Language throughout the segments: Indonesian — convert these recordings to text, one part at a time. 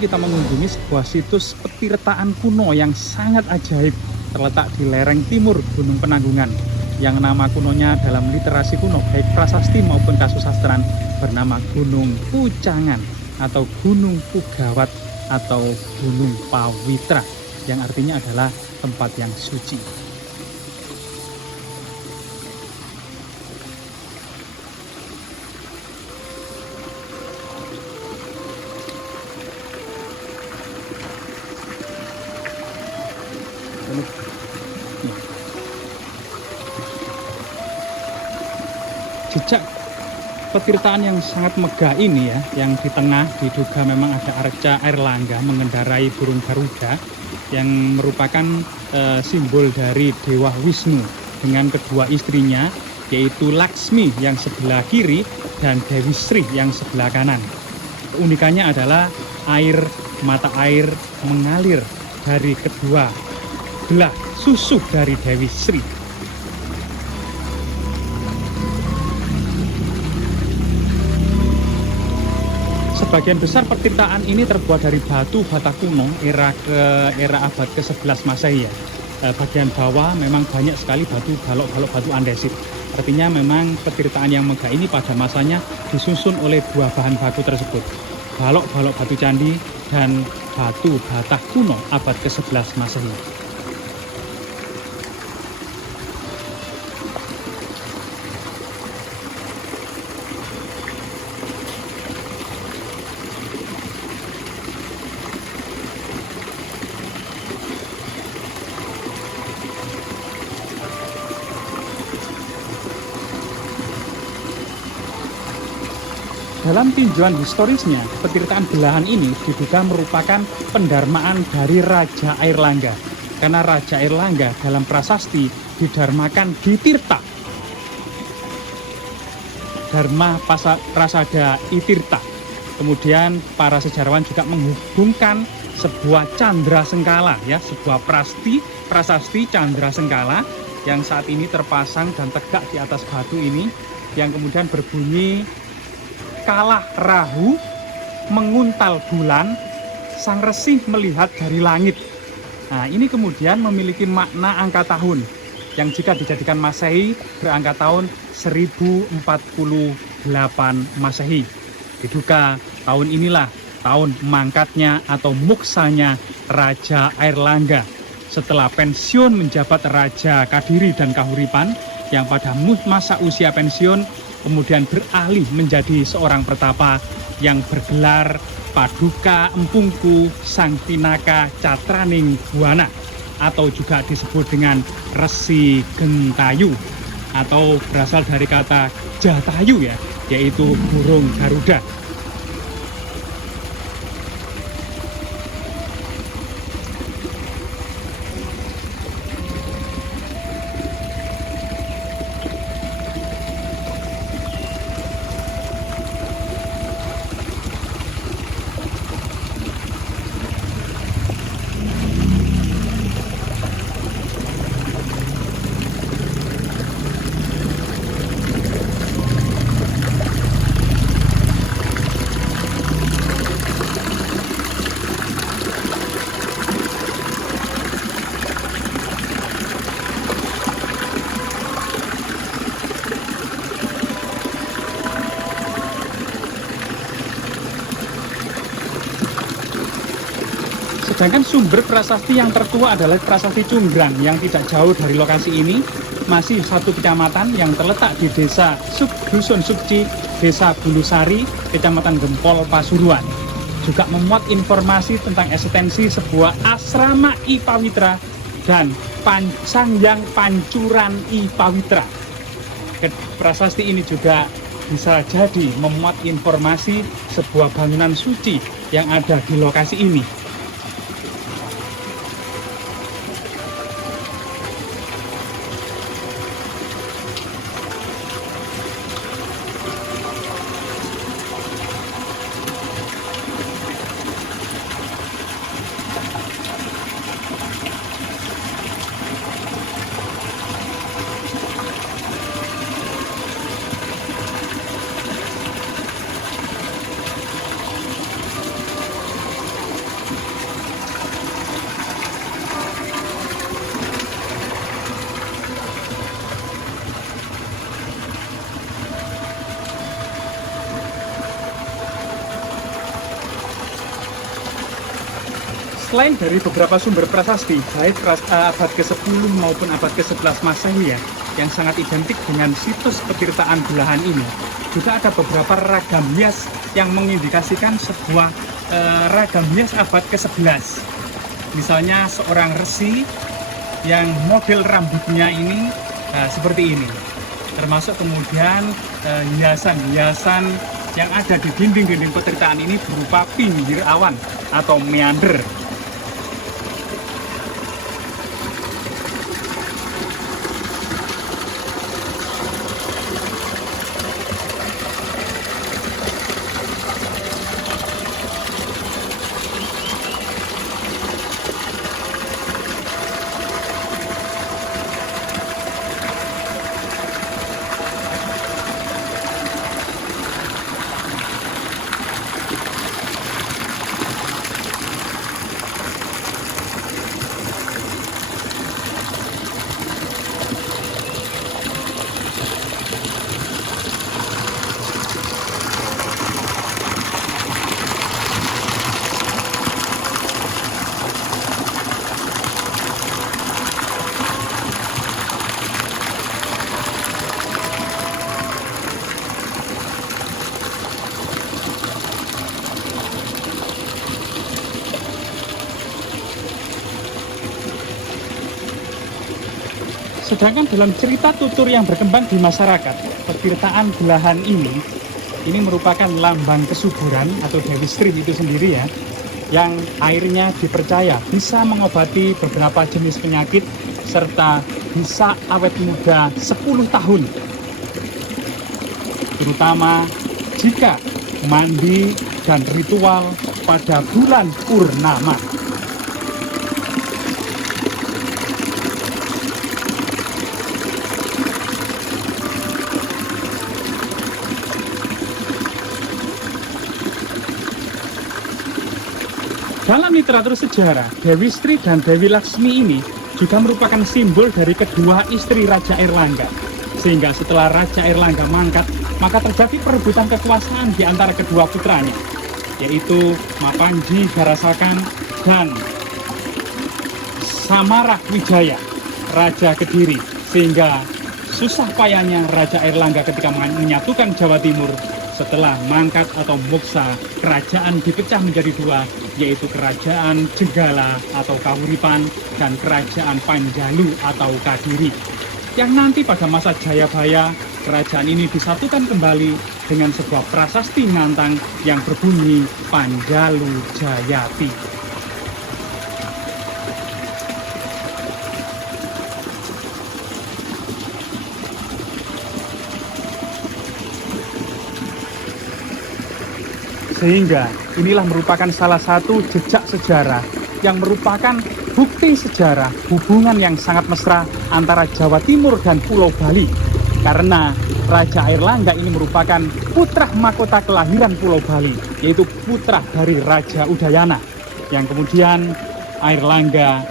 kita mengunjungi sebuah situs petirtaan kuno yang sangat ajaib, terletak di lereng timur Gunung Penanggungan, yang nama kunonya dalam literasi kuno baik prasasti maupun kasusastran bernama Gunung Pucangan atau Gunung Pugawat atau Gunung Pawitra, yang artinya adalah tempat yang suci. Jejak petirtaan yang sangat megah ini ya, yang di tengah diduga memang ada arca Airlangga mengendarai burung Garuda yang merupakan simbol dari Dewa Wisnu dengan kedua istrinya, yaitu Laksmi yang sebelah kiri dan Dewi Sri yang sebelah kanan. Keunikannya adalah mata air mengalir dari kedua belah susuh dari Dewi Sri. Sebagian besar petirtaan ini terbuat dari batu bata kuno era abad ke-11 Masehi ya. Bagian bawah memang banyak sekali balok-balok batu andesit. Artinya memang petirtaan yang megah ini pada masanya disusun oleh dua bahan baku tersebut. Balok-balok batu candi dan batu bata kuno abad ke-11 Masehi. Dalam tinjauan historisnya, petirtaan belahan ini diduga merupakan pendarmaan dari Raja Airlangga. Karena Raja Airlangga dalam prasasti didarmakan di Tirta. Dharma Prasada Itirta. Kemudian para sejarawan juga menghubungkan sebuah candra sengkala ya, sebuah prasasti candra sengkala yang saat ini terpasang dan tegak di atas batu ini, yang kemudian berbunyi, kalah Rahu menguntal bulan, sang resi melihat dari langit. Nah, ini kemudian memiliki makna angka tahun yang jika dijadikan Masehi berangka tahun 1048 Masehi. Diduga tahun inilah tahun mangkatnya atau muksanya Raja Airlangga setelah pensiun menjabat Raja Kadiri dan Kahuripan, yang pada masa usia pensiun kemudian beralih menjadi seorang pertapa yang bergelar Paduka Empungku Sang Pinaka Catraning Buana, atau juga disebut dengan Resi Gentayu, atau berasal dari kata Jatayu ya, yaitu burung Garuda. Sedangkan sumber prasasti yang tertua adalah prasasti Cunggrang yang tidak jauh dari lokasi ini, masih satu kecamatan yang terletak di desa Dusun Sukci, Desa Bulusari, Kecamatan Gempol, Pasuruan. Juga memuat informasi tentang eksistensi sebuah asrama I Pawitra dan Sangyang Pancuran I Pawitra. Prasasti ini juga bisa jadi memuat informasi sebuah bangunan suci yang ada di lokasi ini. Selain dari beberapa sumber prasasti, baik abad ke-10 maupun abad ke-11 Masehi ya, yang sangat identik dengan situs petirtaan Belahan ini, juga ada beberapa ragam hias yang mengindikasikan sebuah ragam hias abad ke-11. Misalnya seorang resi yang model rambutnya ini seperti ini. Termasuk kemudian hiasan-hiasan yang ada di dinding-dinding petirtaan ini berupa pinggir awan atau meander. Sedangkan dalam cerita tutur yang berkembang di masyarakat, petirtaan Belahan ini merupakan lambang kesuburan atau Dewi Sri itu sendiri ya, yang airnya dipercaya bisa mengobati beberapa jenis penyakit serta bisa awet muda 10 tahun. Terutama jika mandi dan ritual pada bulan purnama. Dalam literatur sejarah, Dewi Sri dan Dewi Laksmi ini juga merupakan simbol dari kedua istri Raja Airlangga. Sehingga setelah Raja Airlangga mangkat, maka terjadi perebutan kekuasaan di antara kedua putranya, yaitu Mapanji Garasakan dan Samarak Wijaya, Raja Kediri. Sehingga susah payahnya Raja Airlangga ketika menyatukan Jawa Timur. Setelah mangkat atau moksa, kerajaan dipecah menjadi dua, yaitu Kerajaan Jenggala atau Kahuripan dan Kerajaan Panjalu atau Kadiri. Yang nanti pada masa Jayabaya, kerajaan ini disatukan kembali dengan sebuah prasasti Ngantang yang berbunyi Panjalu Jayati. Sehingga inilah merupakan salah satu jejak sejarah yang merupakan bukti sejarah hubungan yang sangat mesra antara Jawa Timur dan Pulau Bali. Karena Raja Airlangga ini merupakan putra mahkota kelahiran Pulau Bali, yaitu putra dari Raja Udayana, yang kemudian Airlangga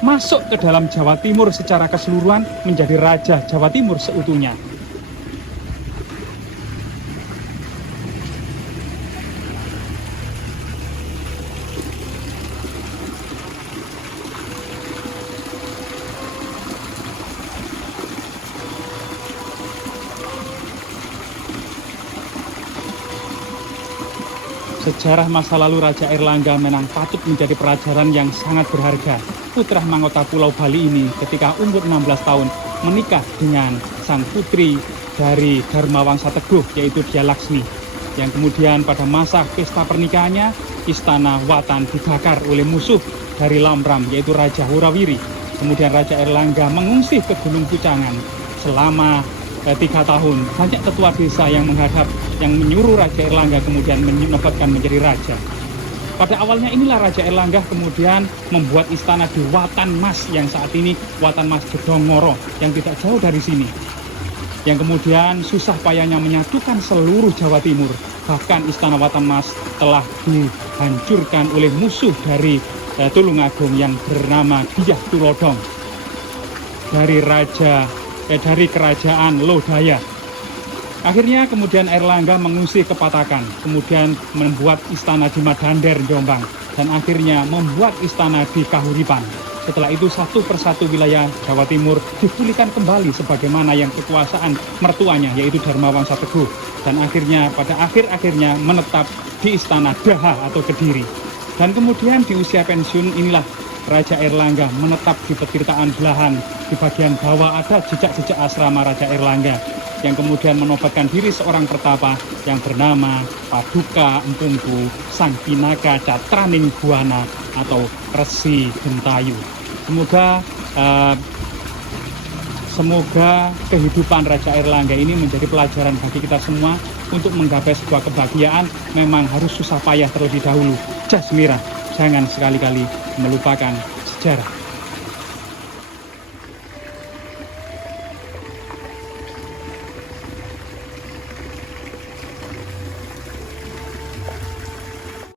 masuk ke dalam Jawa Timur secara keseluruhan menjadi Raja Jawa Timur seutuhnya. Sejarah masa lalu Raja Airlangga memang patut menjadi pelajaran yang sangat berharga. Putra mahkota Pulau Bali ini ketika umur 16 tahun menikah dengan sang putri dari Dharma Wangsa Teguh, yaitu Dia Laksmi. Yang kemudian pada masa pesta pernikahannya, istana Watan dibakar oleh musuh dari Lamram, yaitu Raja Hurawiri. Kemudian Raja Airlangga mengungsi ke Gunung Pucangan selama 3 tahun. Banyak ketua desa yang menghadap, yang menyuruh Raja Airlangga kemudian menobatkan menjadi raja. Pada awalnya inilah Raja Airlangga kemudian membuat istana di Watan Mas, yang saat ini Watan Mas Gedongoro, yang tidak jauh dari sini. Yang kemudian susah payahnya menyatukan seluruh Jawa Timur. Bahkan istana Watan Mas telah dihancurkan oleh musuh dari Tulungagung yang bernama Dyah Tulodong dari kerajaan Lodaya. Akhirnya kemudian Airlangga mengungsi ke Patakan, kemudian membuat istana di Madander, Jombang. dan akhirnya membuat istana di Kahuripan. Setelah itu satu persatu wilayah Jawa Timur dipulihkan kembali sebagaimana yang kekuasaan mertuanya yaitu Dharma Wangsa Teguh, dan akhirnya pada akhirnya menetap di Istana Daha atau Kediri. Dan kemudian di usia pensiun inilah Raja Airlangga menetap di Petirtaan Belahan. Di bagian bawah ada jejak-jejak asrama Raja Airlangga yang kemudian menobatkan diri seorang pertapa yang bernama Paduka Empungku Sang Pinaka Catraning Buana atau Resi Gentayu. Semoga kehidupan Raja Airlangga ini menjadi pelajaran bagi kita semua untuk menggapai sebuah kebahagiaan. Memang harus susah payah terlebih dahulu. Jasmira, jangan sekali-kali melupakan sejarah.